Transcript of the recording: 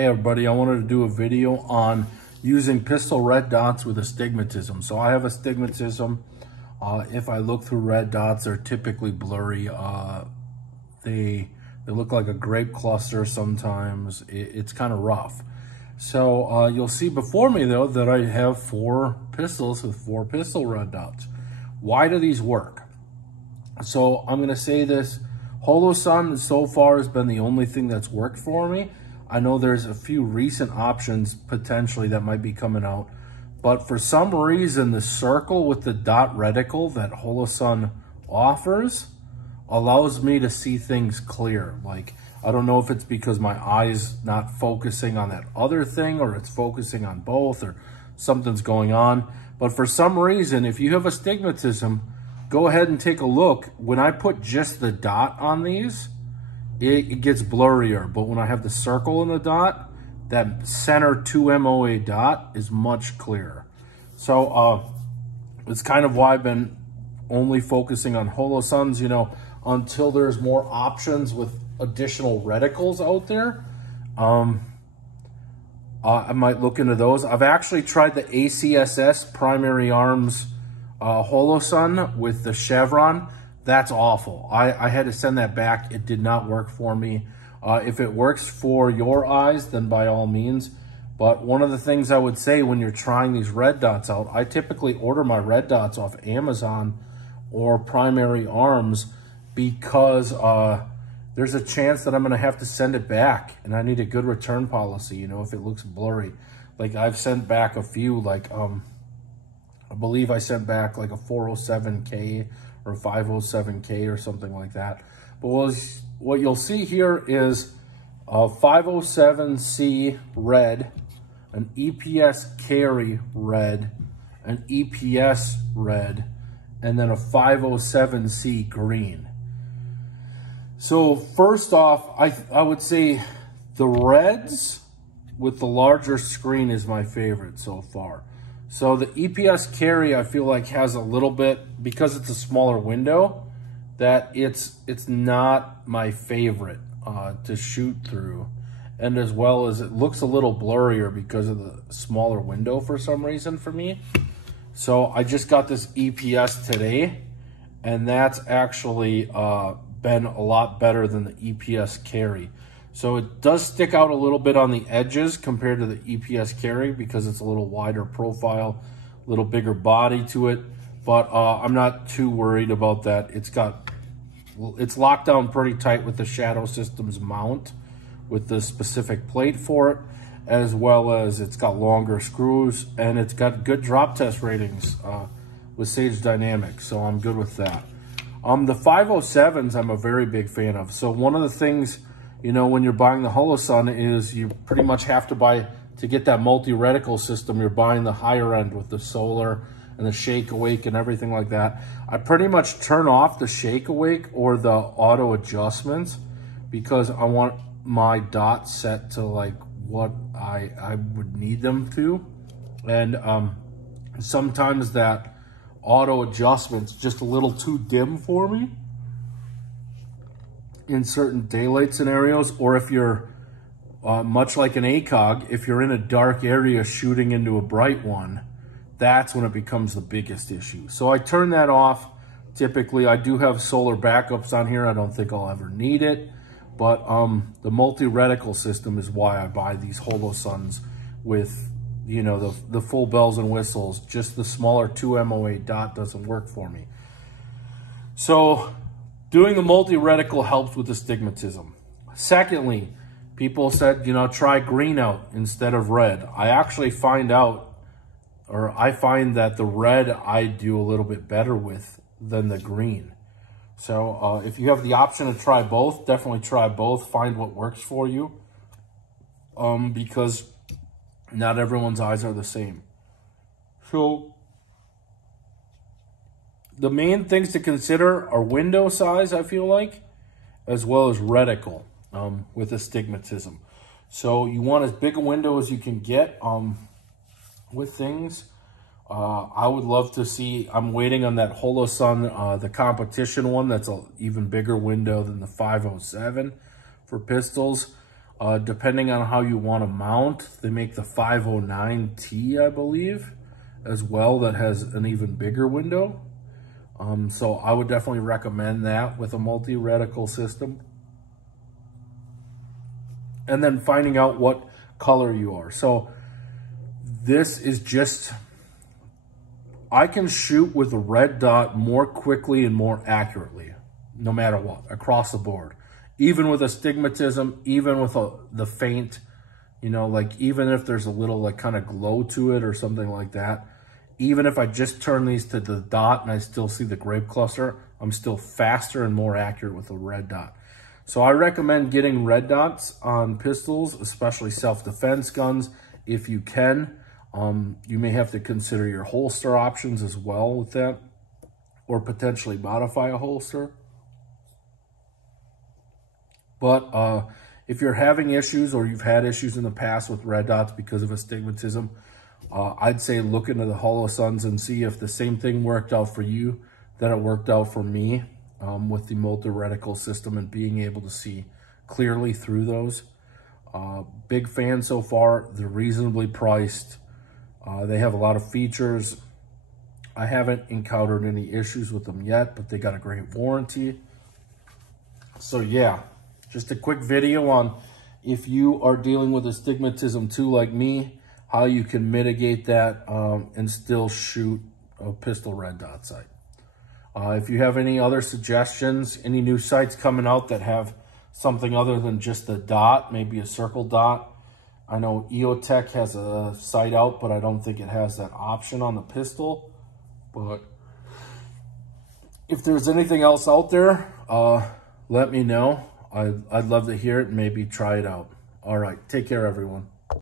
Hey everybody, I wanted to do a video on using pistol red dots with astigmatism. So I have astigmatism. If I look through red dots, they're typically blurry. They look like a grape cluster sometimes. It's kind of rough. So you'll see before me though that I have 4 pistols with 4 pistol red dots. Why do these work? So I'm gonna say this, Holosun so far has been the only thing that's worked for me. I know there's a few recent options potentially that might be coming out, but for some reason the circle with the dot reticle that Holosun offers allows me to see things clear. Like, I don't know if it's because my eye's not focusing on that other thing or it's focusing on both or something's going on. But for some reason, if you have astigmatism, go ahead and take a look. When I put just the dot on these, it gets blurrier. But when I have the circle and the dot, that center 2 MOA dot is much clearer. So it's kind of why I've been only focusing on Holosuns, you know, until there's more options with additional reticles out there. I might look into those. I've actually tried the ACSS Primary Arms Holosun with the chevron. That's awful. I had to send that back. It did not work for me. If it works for your eyes, then by all means. But one of the things I would say when you're trying these red dots out, I typically order my red dots off Amazon or Primary Arms because there's a chance that I'm going to have to send it back, and I need a good return policy, you know, if it looks blurry. Like, I've sent back a few, like, I believe I sent back like a 407K or 507K or something like that. But what you'll see here is a 507C red, an EPS carry red, an EPS red, and then a 507C green. So first off, I would say the reds with the larger screen is my favorite so far. So the EPS carry, I feel like, has a little bit, because it's a smaller window, that it's not my favorite to shoot through. And as well as it looks a little blurrier because of the smaller window for some reason for me. So I just got this EPS today, and that's actually been a lot better than the EPS carry. So it does stick out a little bit on the edges compared to the EPS carry because it's a little wider profile, a little bigger body to it. But I'm not too worried about that. It's locked down pretty tight with the Shadow Systems mount with the specific plate for it, as well as it's got longer screws, and it's got good drop test ratings with Sage Dynamics, so I'm good with that. The 507s I'm a very big fan of. So one of the things, you know, when you're buying the Holosun is you pretty much have to buy, to get that multi-reticle system, you're buying the higher end with the solar and the shake awake and everything like that. I pretty much turn off the shake awake or the auto adjustments because I want my dots set to like what I would need them to. And sometimes that auto adjustment's just a little too dim for me in certain daylight scenarios, or if you're much like an ACOG, if you're in a dark area shooting into a bright one, that's when it becomes the biggest issue. So I turn that off. Typically, I do have solar backups on here. I don't think I'll ever need it, but the multi-reticle system is why I buy these Holosuns with, you know, the full bells and whistles. Just the smaller 2 MOA dot doesn't work for me. So doing the multi-reticle helps with astigmatism. Secondly, people said, you know, try green out instead of red. I actually find that the red I do a little bit better with than the green. So if you have the option to try both, definitely try both. Find what works for you, because not everyone's eyes are the same. So the main things to consider are window size, I feel like, as well as reticle with astigmatism. So you want as big a window as you can get with things. I would love to see, I'm waiting on that Holosun, the competition one, that's an even bigger window than the 507 for pistols. Depending on how you want to mount, they make the 509T, I believe, as well, that has an even bigger window. So I would definitely recommend that with a multi-reticle system. And then finding out what color you are. So this is just, I can shoot with a red dot more quickly and more accurately, no matter what, across the board. Even with astigmatism, even with the faint, you know, like even if there's a little like kind of glow to it or something like that, even if I just turn these to the dot and I still see the grape cluster, I'm still faster and more accurate with a red dot. So I recommend getting red dots on pistols, especially self-defense guns, if you can. You may have to consider your holster options as well with that, or potentially modify a holster. But if you're having issues, or you've had issues in the past with red dots because of astigmatism, I'd say look into the Holosuns and see if the same thing worked out for you that it worked out for me with the multi-reticle system and being able to see clearly through those. Big fan so far. They're reasonably priced. They have a lot of features. I haven't encountered any issues with them yet, but they got a great warranty. So yeah, just a quick video on if you are dealing with astigmatism too, like me, how you can mitigate that and still shoot a pistol red dot sight. If you have any other suggestions, any new sights coming out that have something other than just the dot, maybe a circle dot. I know EOTech has a sight out, but I don't think it has that option on the pistol. But if there's anything else out there, let me know. I'd love to hear it and maybe try it out. All right, take care, everyone.